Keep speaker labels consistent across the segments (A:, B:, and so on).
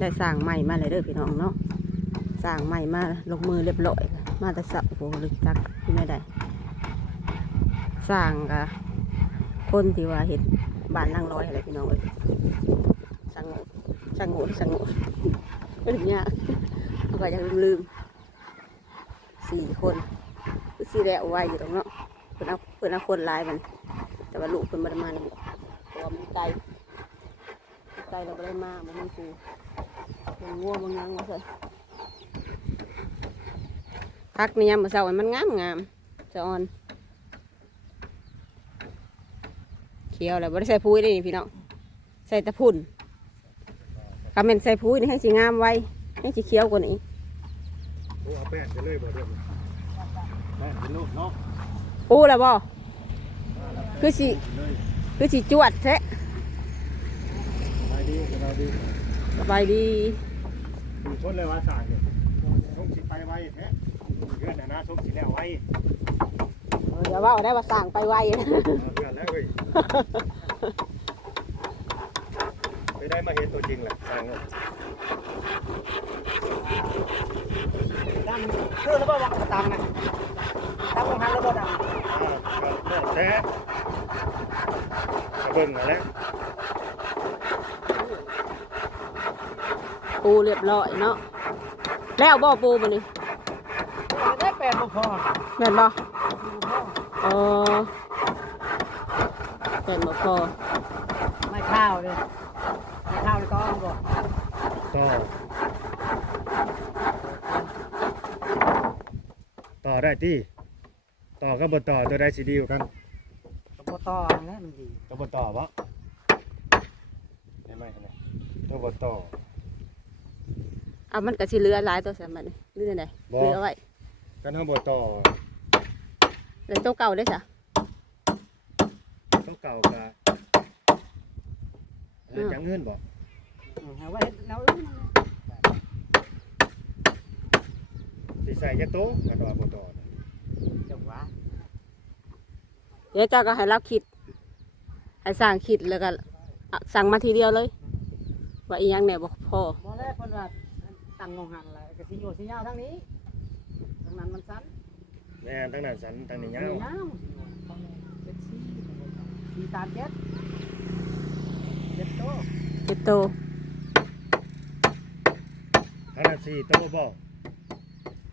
A: ได้สร้างใหม่มาเลยเด้อพี่น้องเนาะสร้างใหม่มาลงมือเรียบร้อยมาแต่สับโอ้โหลึกจักที่ไม่ได้สร้างกะคนที่ว่าเห็นบ้านนั่งร้อยอะไรพี่น้องเอ้ยสังโงสังโงสังโงเป็นอย่างเงี้ยเอาไปยังลืมสี่คนสี่แล้วไว้อยู่ตรงเนาะเพิ่นเอาเพิ่นเอาคนลายมัน แต่ว่าลูกเพิ่นบ่ได้มานี่เพราะว่ามันไกลไกลเราก็ได้มาบ่มีครู มันง่วงมันยังว่าซั่นพักนี่ยามมื้อเช้ามันงามงามๆสะออนเขียวแล้วบ่ได้ใส่ปุ๋ยเลยนี่พี่น้องใส่แต่พุ่นถ้าแม่นใส่ปุ๋ยนี่ให้สิงามไว้ให้สิเขียวกว่านี้
B: โอ้เอาแป้งไปเลยบ่เด้อแป้งเป็นลูกเนาะ
A: ปูแล้วบ่คือสิ
B: เลย
A: คือสิจวดแท้
B: ไปดีเราดี
A: สบายดี
B: ดูชนเลยว่าสร้างเนี่ยชงสิไปไว้แท้เพื่อนน่ะนะชงสิแล้วไว้
A: เอออย่าว่าได้ว่าสั่งไปไว
B: เอาเพื่อนแล้วเว้ยไปได้มาเห็นตัวจริงแหละสร้างเนี่ย
C: ดังเชื่อแล้วบ่ว่าตังนะตังของหันแล้วบ่ดัง
B: อ้าวก็แท้กระเบิ่งนั่นแหละ
A: ปูเรียบร้อยเนาะแล้วบ่ปูมันนี่
C: ได้แปดบ่พอ
A: แม่นบ่เออแม่นบ่พอ
C: ไม่ข้าวเลยไม่ข้าวเลยก็เอาบ่
B: ต่อต่อได้ที่ต่อก็บ่ต่อตัวได้สิดีกว่ากัน
C: ก็บ่ต่อนะมันดี
B: ตัวบ่ต่อบ่ได้ไหมครับเนี่ยตัวบ่ต่อ
A: เอามันก็สิเหลือหลายตัวสามบัดนี้เหลือไหน
B: บ่
A: เหลือไว้
B: กันเฮาบ่ต่อ
A: แล้วตัวเก่าได้ซะ
B: ต้องเก่าก็เออจังเงินบ่
C: เอาไว้แล้ว
B: สิใส่จักโตกันว่าบ่ต่อเนี่ย
C: จังหวะ
A: เดี๋ยวเจ้าก็ให้เราคิดให้สร้างคิดแล้วก็เอาสั่งมาทีเดียวเลย ว่าอีหยังแหน่บ่พอ
C: บ่แรกเพิ่นว่า ตังของหันอะไรก็สิอยู่สิยาวทางนี้ทางนั้นมันสั้น
B: แม่นทั้งนั้นสันทั้งนี้ยาว
C: ยาวเป็นสี่สี่สามเจ็ดเจ็ดโต
A: เจ็ดโต
B: ทั้งนั้นสี่โตบ่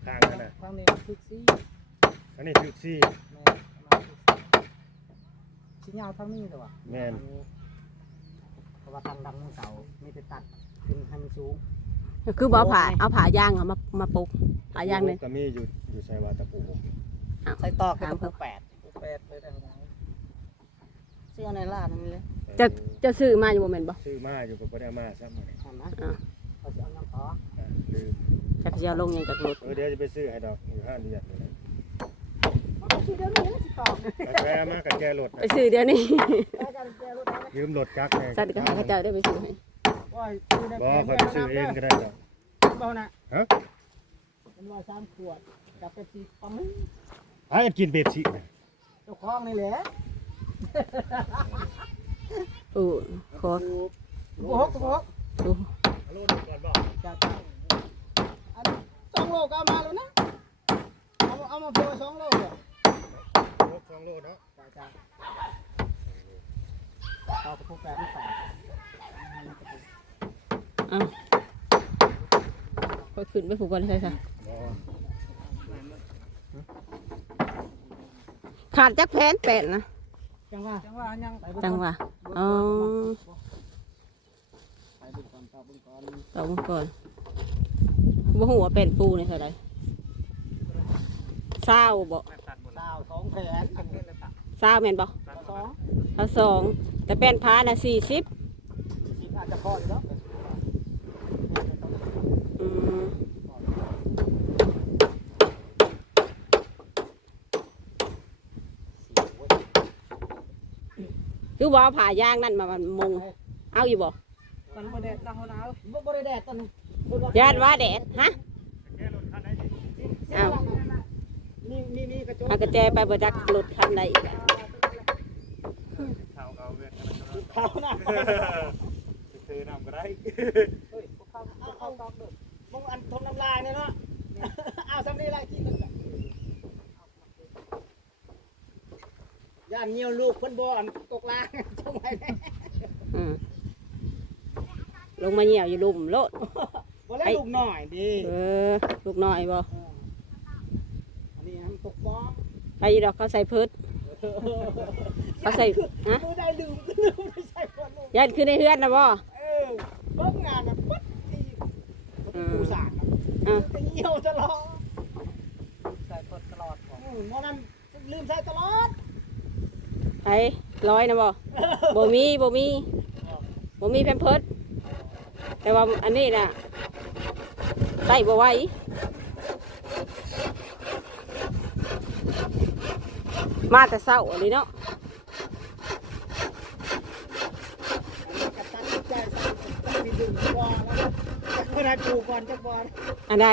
B: ข้างกันน่ะ
C: ทางนี้คึกสี่
B: อันนี้ถึกสี่
C: แม่ประมาณคึกสี่สิยาวทางนี้แต่ว่า
B: แม่น
C: เพราะว่าทางดังเสามีแต่ตัดขึ้นให้มันสูง
A: ก็ คือบ่เอาผ่าเอาผ่ายางเอามามาปลูกผ่ายางเลย
B: ก็มีอยู่อยู่ใส่ว่าตะปู
C: ใส่ตอกเป็นตัวแปดแปดเลยแต่ไหนเสื้อในร้านนี่เลย
A: จะจะซื้อมาอยู่บ่แม่นบ่
B: ซื้อมาอยู่ก็บ่ได้เอามาซ้ำมื้อนี้
C: ทำนะ
A: อ่า
C: เขาจะเอาน้ำขอ
B: อะลืม
A: จักสิเอาลงหยังจากรถ
B: เออเดี๋ยวจะไปซื้อให้ดอกอยู่ห้างเดือนนี่แหละ
C: เขาชื่อเดียวนี้สิตอก
B: กาแฟมากับแกรถ
A: ไปซื้อเดี๋ยวนี้
C: แล้วกันแกรู้ได้
B: ยืมรถจักรไง
A: สัตว์ก็ให้เขาเจ้าได้ไปซื้อให้
C: ว่าซื้อได้
B: บ่คอยไปซื้อเองก็ได้ดอก
C: บ่นะ
B: ฮะ
C: เป็นว่าสามขวดกับเป็นสีปังนึง
B: ไอ้กินเบปซี่น่ะ
C: เจ้าของนี่แหละ
A: โอ้ขอ
C: บุหกบุหก
A: ดู
B: เอาโลดก่อนบ่
C: จ้าจ้าอันสองโลก็เอามาแล้วนะเอามาเอามาโปรยสองโลเลย
B: โลสองโลเนาะ
C: จ้าจ้าเอากระปุกแปดนี่ใส่
A: เอาค่อยขึ้นไปผูกก่อนใช่ซะ
B: บ่
A: ขาดจักแผนแปดนะ
C: จังว่าจังว่ายังไป
A: จังหวะอ๋อ
C: ไปบุญก่อนต่อบุญก่อน
A: ต่อมาก่อนบ่ฮู้ว่าเป็นปูนี่เท่าใดเศร้าบ่
C: สาวสองแผน
A: เศร้าแม่นบ่
C: สอง
A: เอาสองแต่เป็นพาน่ะสี่สิบ
C: สิบอาจจะพออยู่แล้ว
A: คือบ่เอาผ่ายางนั่นมามันมุงเอาอยู่บ่
C: มันบ่แดดหนาวหนาวบ่บ่ได้แดดตอนนี้
A: ญาติว่าแดดฮะ
B: แกรถคันไหนนี่
A: อ้าว
C: นี่นี่นี่กระจก
A: เอากระแจไปบ่จักรถคันใดอีกอะ
B: เท่าเอาเวียนกัน
C: เขานะ
B: ซื้อน้ำก็ได้
C: เฮ้ยพวกเขาลายเนี่ยเนาะเอาสำนีไรกินกันจ้ะ ย่านเงียวลูกเพิ่นบ่อนตกลางจงไว้แน่
A: อืมลงมาเหี่ยวอยู่ลุมโลด
C: บ่แล้วลูกหน่อยดิ
A: เออ ลูกน้อยบ่
C: เอออันนี้มันตกบ้อง
A: ใครดอกเขาใส่พืชเขาใส่ฮะ
C: มือได้ลืมลืมไม่ใช่คนลูก
A: ยันคือในเฮือนนะบ่
C: เออเบิ่งงานน่ะปึ๊ดที่
A: อืม
C: ปูสารน่ะ
A: อะ
C: จะเหี่ยวตลอดใส่ตลอดอืมเพราะนั้นลืมใส่ตลอด
A: ใครร้อยนะบ่บ่มีบ่มีบ่มีแพมเพิร์ดแต่ว่าอันนี้น่ะใส่บ่ไหวมาแต่เช้าอันนี้เนาะ
C: กับตันใจใส่มีดึงบอลแล้วก็ได้ปูก่อนจะบอล
A: อันใด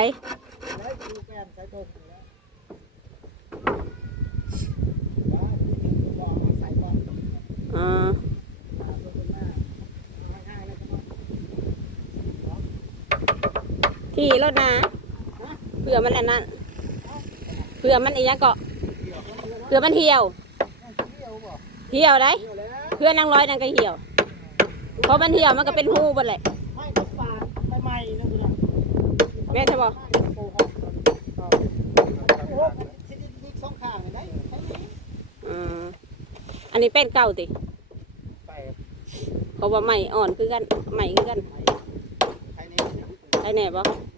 C: ได้ปูแกนใส่ตรงแล้วแล้วดึงบอลใส่บอล
A: อ่า
C: ตามตัวเป็นหน้าเอาง่ายๆแล้วก็
A: ที่รถนะเผื่อมันอันนั้นเผื่อมันอีหยังเกาะเผื่อมันเหี่ยว
C: เที่ยวบ่
A: เหี่ยวได้
C: เที่ยวแล้ว
A: เพื่อนนางร้อยนั่นก็เหี่ยวเพราะมันเหี่ยวมันก็เป็นหูหมดเลย
C: ไม่ก็ปาดไปใหม่นะคุณน่ะ
A: แม่นใช่บ่
C: โอ้โหโอ้โหสิได้มีสองข้างเลยได้ใช่ไหม
A: อืมอันนี้เป็นเก่าติ
C: ไป
A: เพราะว่าใหม่อ่อนคือกันใหม่คือกัน
C: ใครนี่
A: ใช่แน่บ่อ่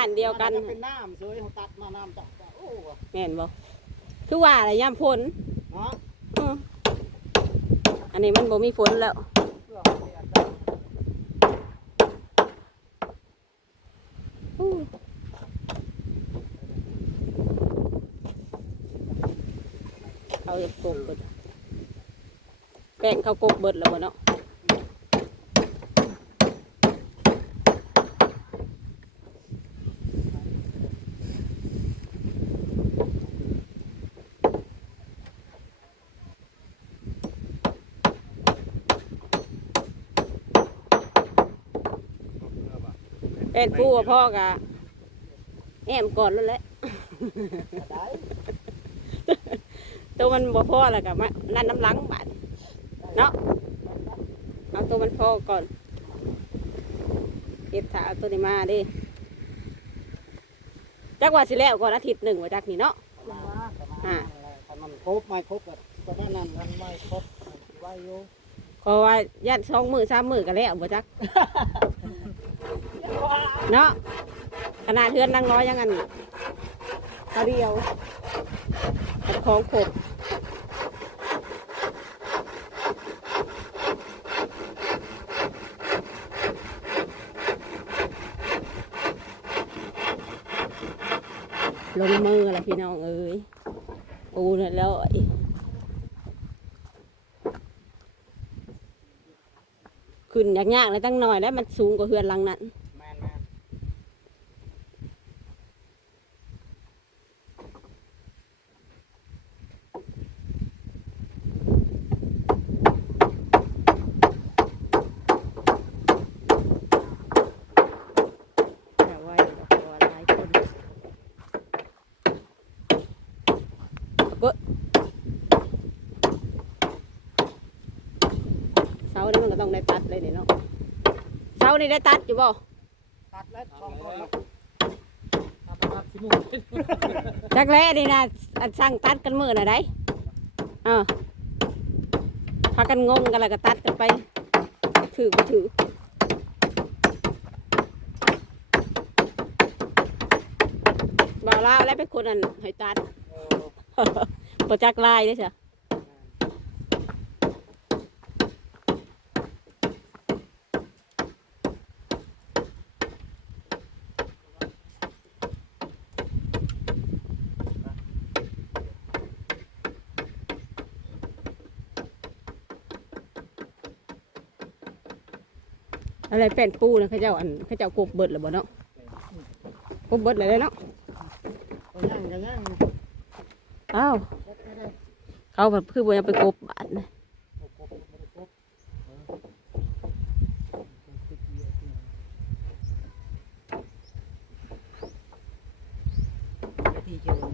A: านเดียวกัน
C: เป็นน้ำสวยเขาตัดมาน้ำจับโอ้ว่ะ
A: แม่นบ่คือว่าอะไรย่ำฝน
C: เนาะ
A: อืมอันนี้มันบ่มีฝนแล้ว
C: เพื่อเขาเรียนได้
A: อู้เขาจะกบเบิดแป้งเขากบเบิดแล้วบ่เนาะ เป็นผู้กับพ่อกะแอมก่อนแล้วแหละ
C: ได้
A: ตัวมันบ่พ่อแล้วกับมานั่นน้ำหลังบาดเนาะเอาตัวมันพ่อก่อนเก็บถาเอาตัวนี้มาดิจักว่าสิแล้วก่อนอาทิตย์หนึ่งว่าจักนี่เนาะอ่า
C: ถ้ามันครบไม่ครบก็ประมาณนั้นมันไม่ครบไว้อยู่
A: ขอว่ายัดสองมือสามมือกันแล้วบ่จัก เนาะขนาดเทือนนั่งน้อยยังอันเขาเดียวของขบลงมือละพี่น้องเอ้ยปูนั่นแล้วขึ้นยากๆเลยตั้งหน่อยแล้วมันสูงกว่าเฮือนลังนั้
C: น
A: แต่ว่าอยู่กับตัวหลายคนเบ้อเสานี่มันก็ต้องได้ตัดเลยนี่เนาะเสา นี่ได้ตัดอยู่บ่
C: ตัดแล้วช่องต้น
B: ตัดสิมุง
A: จักแล้นี่นะอันสั่งตัดกันมือน่ะได้เออพากันงงกันแล้วก็ตัดกันไป ถือก็ถือบ่าวลาวแล้วเป็นคนอันให้ตัดประจักลายเด้อจ้ะ อะไรเป็นปูนะเขาเจ้าอันเขาเจ้ากบเบิดหรือบ่เนาะกบเบิดเลยเนาะ
C: ก็ย่างก็ย่าง
A: อ้าวเขาแบบคือบ่ยังไปกบบาดนะ
C: ทีเกี่ยว
A: โท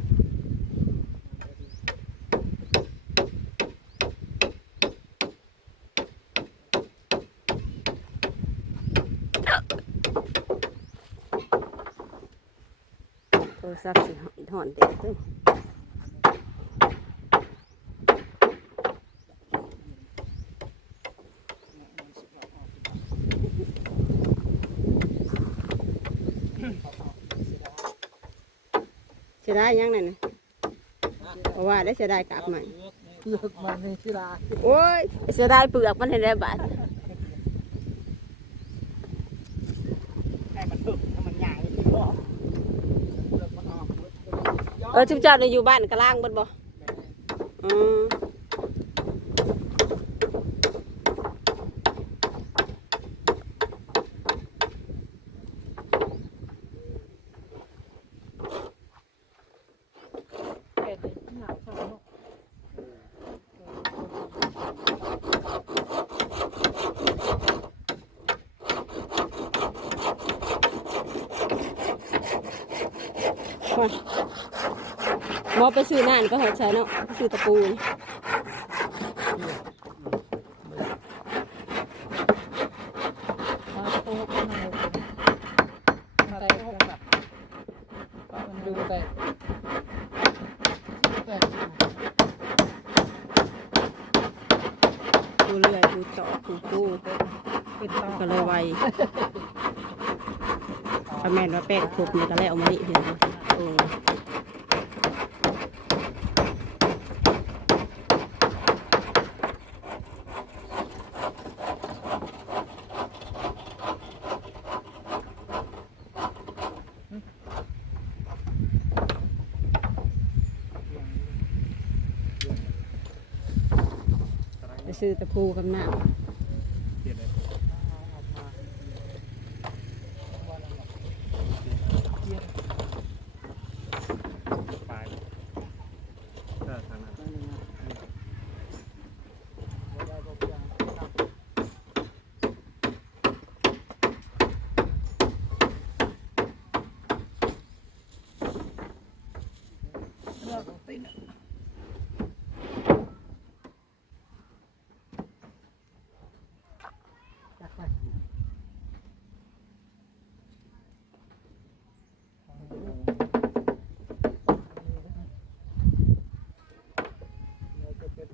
A: รศัพท์สิหอนเด็กเด้อเสียดายยังนั่นน่ะเพราะว่าได้เสียดายกลับใหม่
C: เลือกมาในศิลา
A: โอ้ยเสียดายเปลือกมันเห็นได้บาด
C: ให้มันถึกให้มันใหญ่ที่บ่เลือกมันออก
A: เออจุ๊บจ้าเนี่ยอยู่บ้านกะล่างเบดบ่อืม
C: บเนาะ
A: มาหมอไปซื้อน่านก็หัวใจเนาะไปซื้อตะปูน
C: มาโตกันหน่อยมาแต่กันแบบมันดูแต่แต่
A: ปูเรื่อยปูจอกปูปู
C: เป็นตา
A: ก็เลยไวถ้าแม่นว่าแป้งครบนี่ก็แล้วเอามานี่เพียงโอ้ ซื้อตะปูกับน้
B: เปลี่ยนเลยไปเออทางนั้น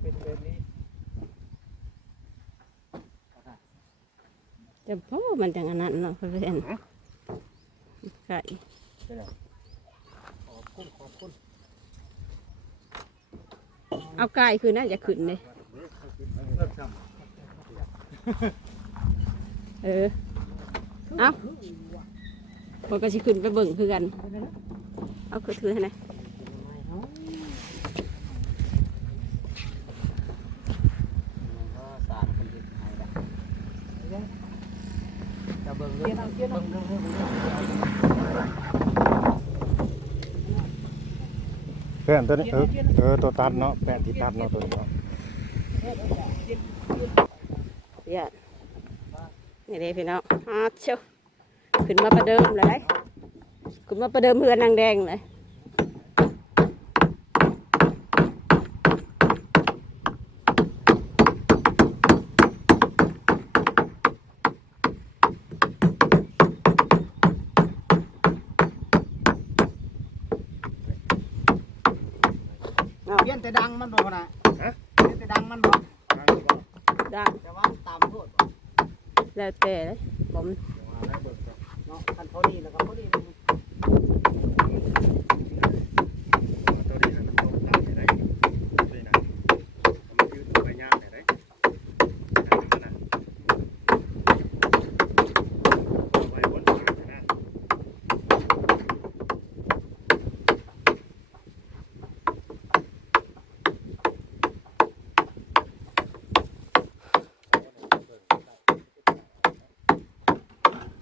C: เป็นแบบนี้ำ
A: จะพ่อมันจังอันนั้นเนาะเพื่อนไก่
B: ขอบคุณขอบคุณ
A: เอาไก่คือน่าจะขึ้นเลย
B: เลิกท
A: เออ เอาคนก็สิขึ้นไปเบิ่งคือกัน เอาคือถือให้หน่อย
C: จะเบิ่งเรื่องเบิ่งเรื่องำ
B: แป้นตัวนี้เออเออตัวตัดเนาะแป้นที่ตัดเนาะตัวนี้เนาะ
A: เดี๋ยวนี่เลยพี่น้องอาเชียวขึ้นมาประเดิมเลยขึ้นมาประเดิมเพื่อนนางแดงเลยเอา
C: เปลี่ยนแต่ ดังมันบ่นะเปลี่ยนแต่ดังมันบ่
A: ดัง
C: แต่ว่าตามโทษ
A: แล้วแต่เลยผม
C: เนาะคันพอดีแล้วก็พอดี
B: ตัวนี้นะมันต้องตัดให้ได้ตัวนี้นะมันยืนไปย่างให้ได้นั่นนะไว้บนนะ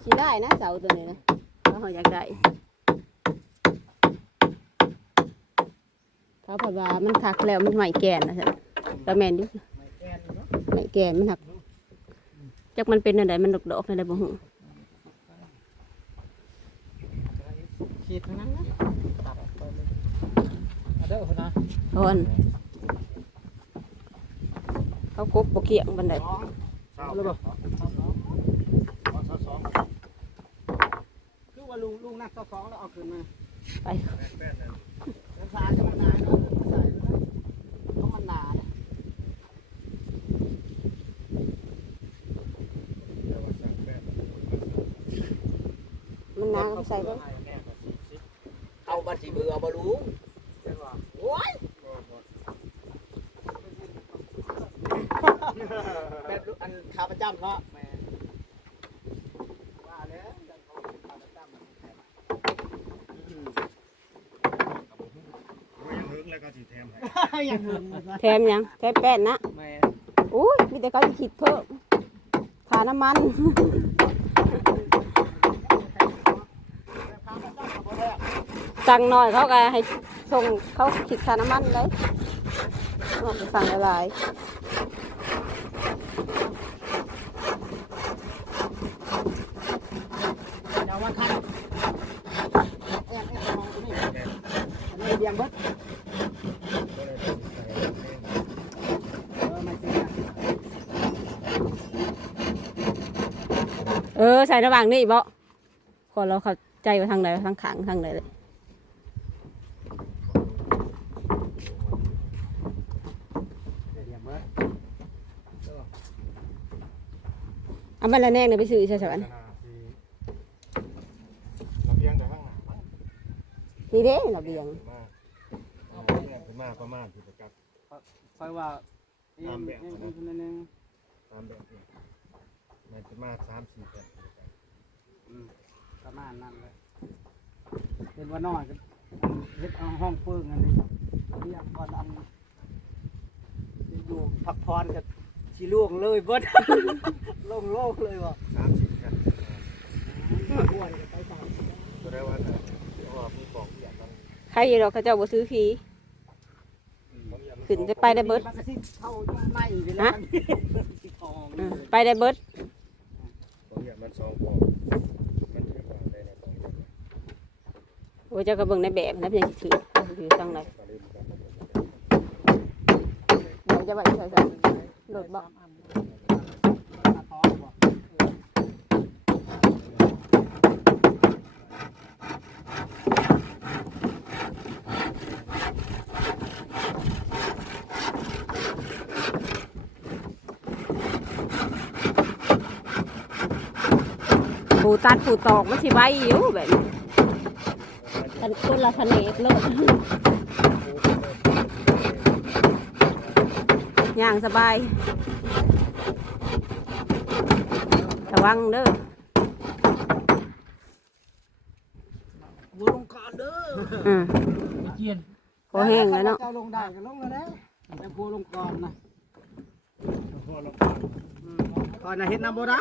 A: สิได้นะเสาตัวนี้นะเขาเขาอยากได้เขาเพราะว่ามันทักแล้วมันใหม่แก่นนะจ๊ะก็แมนอยู่
C: ไม่แกนเนาะ
A: ใหม่แก่นมันหักจักมันเป็นอะไรมันดอกดอกอะไรบ่หู
C: ขีดทั้งนั้นนะตัดไปเลย
D: เด้อคนนะ
A: ทนเขากบบ่เกี่ยงบันได
B: สองเศร้าเลยบ่สองสองสอง
C: คือว่าลุงลุงนั กก็ฟ้องแล้วเอาคืนมา
A: ไป
B: แป้นนั่น
C: แล้วพาจะมานานเอามาใส่เลยนะต้องมันหนาเนี่ย
B: เดี๋ยวว่าสั่งแป้น
A: มันนางก็ใส่เบิ่ง
C: เอาบัตรสีเบือบ่รู้โอ้ยแบบอันขาประจำเนาะแม่ว่าแล้วดันเขาขาประจำมันแถมอืม
B: โอ้ยยังเฮิงแล้วก็สิแถมให้
C: อย่างหนึ่งเลยนะ
A: แถมหยังแถมแป้นนะ
C: แม่
A: อุ้ยมีแต่เขาจะคิดเพิ่มค่าน้ำมัน
C: ขาประจำกับบ่แล้ว
A: สั่งหน่อยเขาก็ให้ส่งเขาคิดค่าน้ำมันเลยเอาไปสั่งหลาย
C: เดี๋ยวว่าคันแอนแอนมองตรงนี้
B: แม่น
C: อันนี้เบียงเบิด
B: ก็เลยต้องใส่แป้น
C: เออมันสิ
A: ๆ เออใส่ระหว่างนี้บ่คนเราเข้าใจว่าทางไหนทางขางทางไหนเลย
C: เอา
A: ไปละแนงเนี่ยไปซื้อใช่ไหม
B: ขนาดที่ระเบียงแต่ข้างหน้านี่
A: เด้ระเบียง
B: ขึ้นมาเอาเบียงขึ้นมาประมาณที่ประกับ
C: คอยว่าเอ็มเอ็มเอ็มคนนึง
B: ตามแบบนี้มันจะมาสามสี่แผ่นประกับ
C: อืมประมาณนั้นเลยเป็นว่านอนกันเฮ็ดเอาห้องเปิ้งอันนี้เรียกก่อนอันอยู่พักพรกับชีล่วงเลยเบิดโล่งโล่งเลยว่ะ
B: สามสี่แผ่น
C: อ้วนไปตาม
B: แสดงว่าถ้าเพราะว่ามีกล่องเบียร์ต้อง
A: ใครอยู่ดอกเขาเจ้าบ่ซื้อฟรีขึ้นจะไปได้เบิด
C: มันก็สิเข้าอยู่ในไปแล้วมันสิทอง
A: อืมไปได้เบิด
B: กล่องเบียร์มันสองกล่องมันถือว่าได้ในกล่องเบียร์
A: โอ้ย เจ้าก็เบิ่งในแบบนะเพียงสื่อซื้อสั่งไหน
B: เลย
A: เดี๋ยวจะไปใส่ใส่หลุดบ่
C: ทองบ่
A: ผู้ตัดผูตอกมันสิไว้อยู่แบบนี้ กันคนละแผนกโลดย่างสบายระวังเด้อ
C: บัวลงก่อนเด้อ
A: อืม
D: เจียน
A: พอแห้งแล้วเนาะ
C: เจ้าลงได้ก็ลงแล้วนะแต่บัวลงก่อนนะ
B: พอเรา
C: อืมก่อนน่ะเฮ็ดน้ำบ่ได้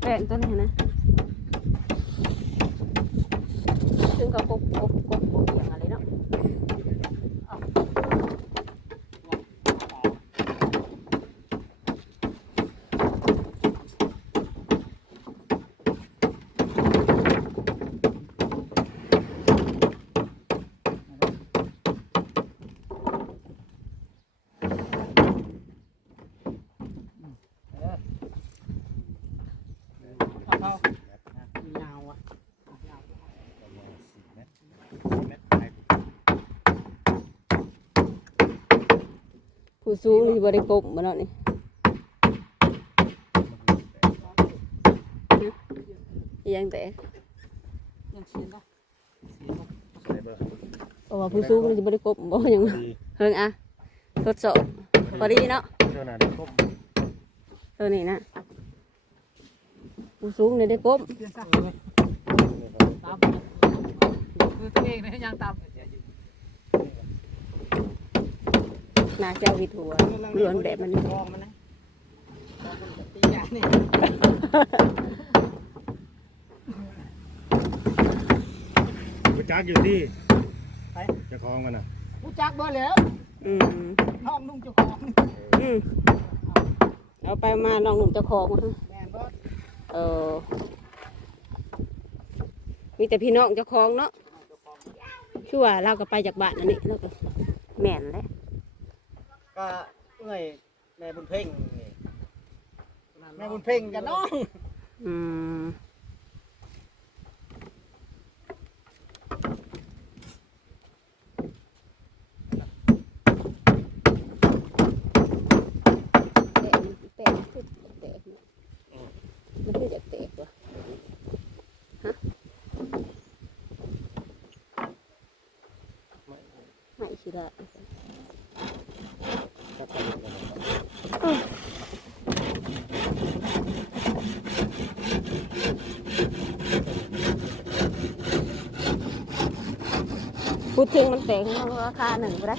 A: แป้งตัวนี้นะซึ่งเขากบกบกบกบอย่างอะไรเนาะ
D: เอา
C: ยาวอะ
B: ประมาณสี่เมตรสี่เมตรไป
A: ผู้ สูงนี่บริกบมาเนาะนี่อิหยังแต่
C: ยังชินนะ
B: ใส่เบอร์
A: เพราะว่าผู้สูงนี่บริกบบ่หยัง
B: ดี
A: เฮิงอะทดสอบพอดีเนาะ
B: พเท่านั้นได้ครบ
A: เท่านี้นะผู้สูงเนี่ยได้ก้ม
C: เปลี่ยนซะ
B: นี่ครับ
D: ตามคือตัวเองเนี่ยยังตาม
A: นาเจ้าวิถัวเรือนแบบมัน
C: กองมันนะกองมันกับตียานี่
B: ไปจักอยู่ที่
C: ไป
B: เจะคลองกันน่ะ
C: รู้จักบ่แล้ว
A: อืม
C: ห้องนุ่งเจ้าของ
A: อืมเอาไปมาน้องหนุ่มเจ้าของ
C: แม่นบ่
A: เออมีแต่พี่น้องเจ้าของเนาะคือว่าเราก็ไปจากบ้านอันนี้แล้วก็แม่นแหละ
C: ก็เอ้ยแม่บุญเพ่งนี่แม่บุญเพ่งกับน้อง
A: อืมแตกมันแตกคือแตกเนี่ยมันคือจะแตกว่ะฮะไม่คิดละ
B: จักไปอยู่กันนะครับ
A: พูดถึงมันแตกมันราคาหนึ่งก็ได้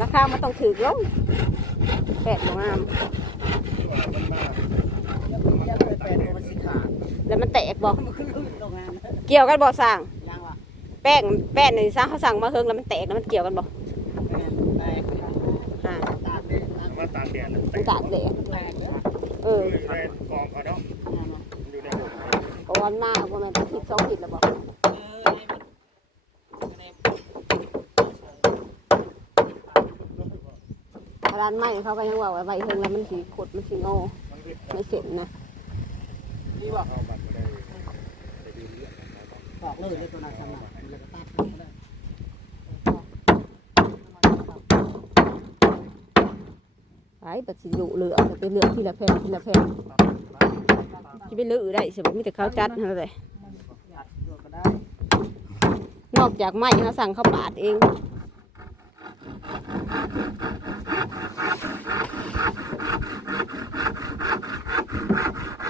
A: ราคามันต้องถือลงแปดของงาม
C: ยังไปเป็นมันสิขาด
A: แล้วมันแตกบอก
C: มันขึ้นโรงงาน
A: เกี่ยวกันบ่สั่ง
C: ยังวะ
A: แป้งแป้งนี่สั่งเขาสั่งมาเฮิงแล้วมันแตกแล้วมันเกี่ยวกันบ่
C: แม่นแตก
A: อ่า
C: ตากเลยตาก
B: มาตากแดดแล้ว
A: มันตากแตก
C: แตกเลย
A: เออ
B: อยู่ในกองเขาเนาะอยู่ในกอง
A: เพราะวันมาว่ามันเป็นทิศสองทิศแล้วบ่ ร้านไม้เขาก็ยังว่าว่าไว้เฮิงแล้วมันสีขดมันสีโง่ไม่เสร็จนะ
C: นี่บ่
B: เข้าบัตรมาได้ได้ดูเรื่อง
C: ออกเลยเลยตัวนั้นสมัครแล้วก็ตัดได้
A: ไอ้บัดสิดุเหลือจะไปเหลือทีละแผ่นทีละแผ่นจะไปเหลือได้สิบ่มีแต่เขาจัดนั่นแหละ
C: ยัดโยนก็ได้
A: นอกจากไม้เขาสั่งเขาปาดเอง
B: Thank you.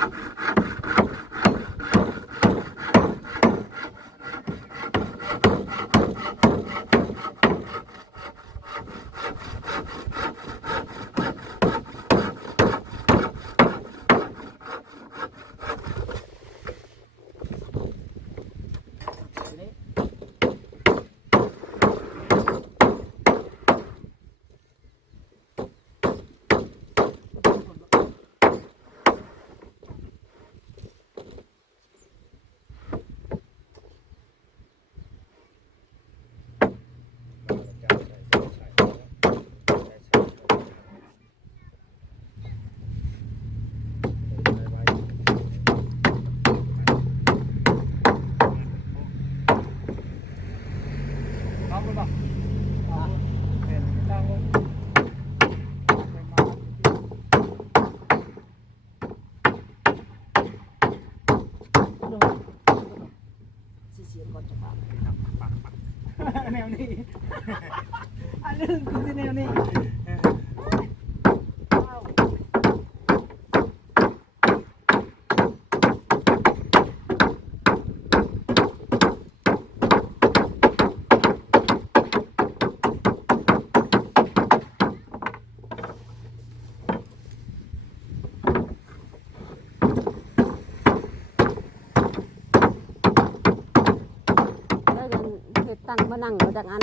B: ตั้ง
A: มานั่งอยู่จากอัน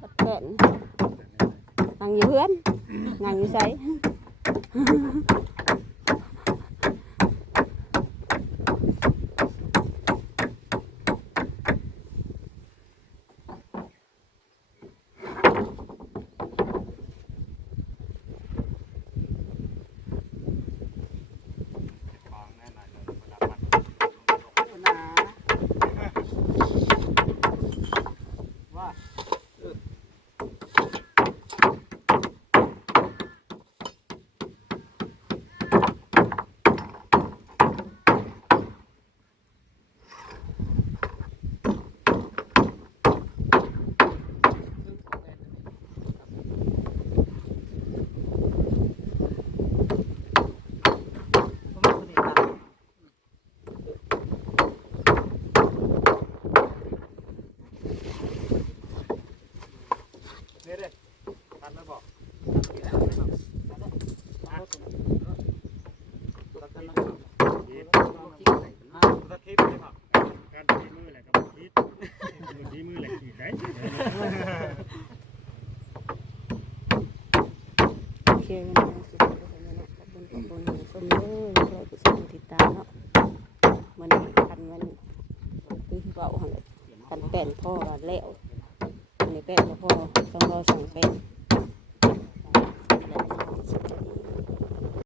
A: กับแผ่นนั่งอยู่เพื่อนนั่งอยู่ไส